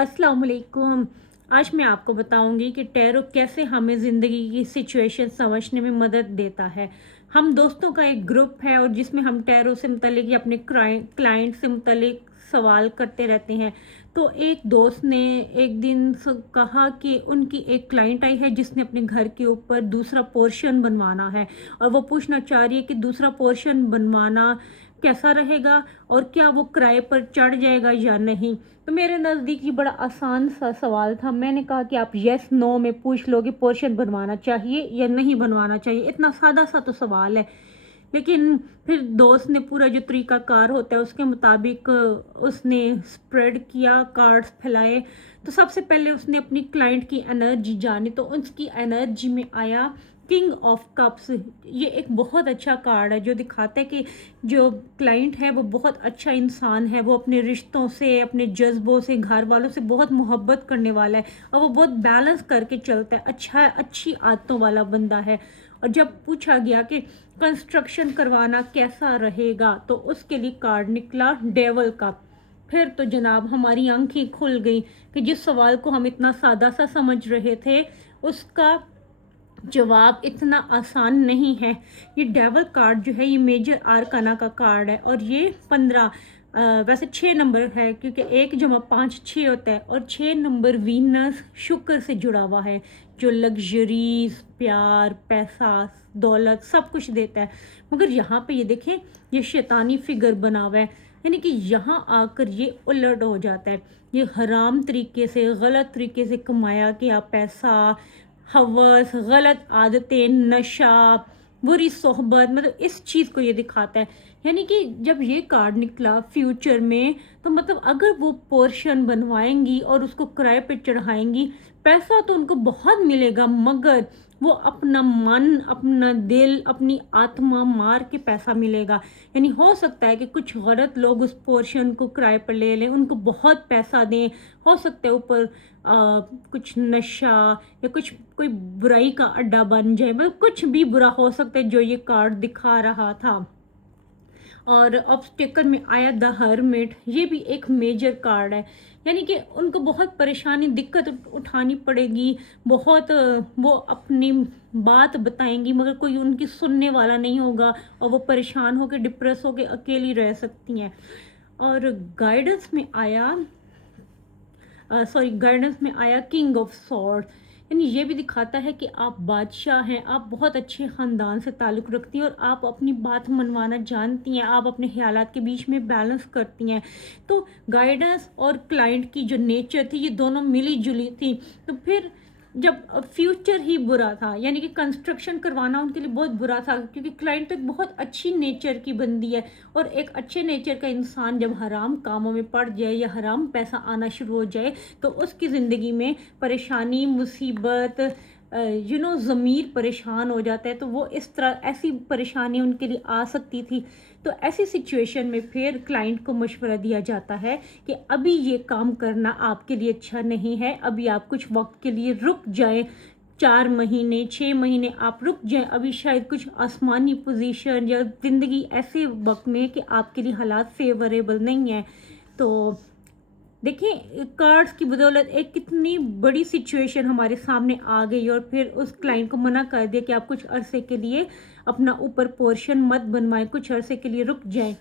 अस्सलाम वालेकुम। आज मैं आपको बताऊंगी कि टैरो कैसे हमें ज़िंदगी की सिचुएशन समझने में मदद देता है। हम दोस्तों का एक ग्रुप है और जिसमें हम टैरो से मुतल्लिक या अपने क्लाइंट से मुतल्लिक सवाल करते रहते हैं। तो एक दोस्त ने एक दिन कहा कि उनकी एक क्लाइंट आई है जिसने अपने घर के ऊपर दूसरा पोर्शन बनवाना है और वो पूछना चाह रही है कि दूसरा पोर्शन बनवाना कैसा रहेगा और क्या वो किराए पर चढ़ जाएगा या नहीं। तो मेरे नज़दीक ये बड़ा आसान सा सवाल था। मैंने कहा कि आप येस नो में पूछ लो कि पोर्शन बनवाना चाहिए या नहीं बनवाना चाहिए। इतना सादा सा तो सवाल है, लेकिन फिर दोस्त ने पूरा जो तरीकाकार होता है उसके मुताबिक उसने स्प्रेड किया, कार्ड्स फैलाए। तो सबसे पहले उसने अपनी क्लाइंट की एनर्जी जानी, तो उसकी एनर्जी में आया किंग ऑफ कप्स। ये एक बहुत अच्छा कार्ड है जो दिखाता है कि जो क्लाइंट है वो बहुत अच्छा इंसान है, वो अपने रिश्तों से, अपने जज्बों से, घर वालों से बहुत मोहब्बत करने वाला है और वो बहुत बैलेंस करके चलता है, अच्छा अच्छी आदतों वाला बंदा है। और जब पूछा गया कि कंस्ट्रक्शन करवाना कैसा रहेगा तो उसके लिए कार्ड निकला डेवल का। फिर तो जनाब हमारी आंखें खुल गई कि जिस सवाल को हम इतना सादा सा समझ रहे थे उसका जवाब इतना आसान नहीं है। ये डेवल कार्ड जो है ये मेजर आर्काना का कार्ड है और ये 15 वैसे 6 नंबर है क्योंकि 1 + 5 6 होता है और 6 नंबर वीनस शुक्र से जुड़ा हुआ है जो लग्जरीज, प्यार, पैसा, दौलत सब कुछ देता है। मगर यहाँ पे ये देखें, ये शैतानी फिगर बना हुआ है, यानी कि यहाँ आकर ये उलट हो जाता है। ये हराम तरीके से, गलत तरीके से कमाया गया पैसा, हवस, गलत आदतें, नशा, बुरी सोहबत, मतलब इस चीज़ को ये दिखाता है। यानी कि जब ये कार्ड निकला फ्यूचर में, तो मतलब अगर वो पोर्शन बनवाएंगी और उसको किराए पे चढ़ाएंगी, पैसा तो उनको बहुत मिलेगा मगर वो अपना मन, अपना दिल, अपनी आत्मा मार के पैसा मिलेगा। यानी हो सकता है कि कुछ गलत लोग उस पोर्शन को किराए पर ले लें, उनको बहुत पैसा दें, हो सकता है ऊपर कुछ नशा या कुछ कोई बुराई का अड्डा बन जाए, मतलब कुछ भी बुरा हो सकता है जो ये कार्ड दिखा रहा था। और ऑब्स्टेकल में आया द हर्मिट, ये भी एक मेजर कार्ड है, यानी कि उनको बहुत परेशानी, दिक्कत उठानी पड़ेगी, बहुत वो अपनी बात बताएंगी मगर कोई उनकी सुनने वाला नहीं होगा और वो परेशान होकर, डिप्रेस होकर अकेली रह सकती हैं। और गाइडेंस में आया किंग ऑफ सॉर्ड, यानी ये भी दिखाता है कि आप बादशाह हैं, आप बहुत अच्छे ख़ानदान से ताल्लुक़ रखती हैं और आप अपनी बात मनवाना जानती हैं, आप अपने ख़यालात के बीच में बैलेंस करती हैं। तो गाइडेंस और क्लाइंट की जो नेचर थी ये दोनों मिली जुली थी। तो फिर जब फ्यूचर ही बुरा था, यानी कि कंस्ट्रक्शन करवाना उनके लिए बहुत बुरा था क्योंकि क्लाइंट तो एक बहुत अच्छी नेचर की बंदी है और एक अच्छे नेचर का इंसान जब हराम कामों में पड़ जाए या हराम पैसा आना शुरू हो जाए तो उसकी ज़िंदगी में परेशानी, मुसीबत, ज़मीर परेशान हो जाता है। तो वो इस तरह ऐसी परेशानी उनके लिए आ सकती थी। तो ऐसी सिचुएशन में फिर क्लाइंट को मशवरा दिया जाता है कि अभी ये काम करना आपके लिए अच्छा नहीं है, अभी आप कुछ वक्त के लिए रुक जाएं, 4 महीने 6 महीने आप रुक जाएं, अभी शायद कुछ आसमानी पोजीशन या ज़िंदगी ऐसे वक्त में कि आपके लिए हालात फेवरेबल नहीं है। तो देखिए कार्ड्स की बदौलत एक कितनी बड़ी सिचुएशन हमारे सामने आ गई और फिर उस क्लाइंट को मना कर दिया कि आप कुछ अरसे के लिए अपना ऊपर पोर्शन मत बनवाएं, कुछ अरसे के लिए रुक जाएं।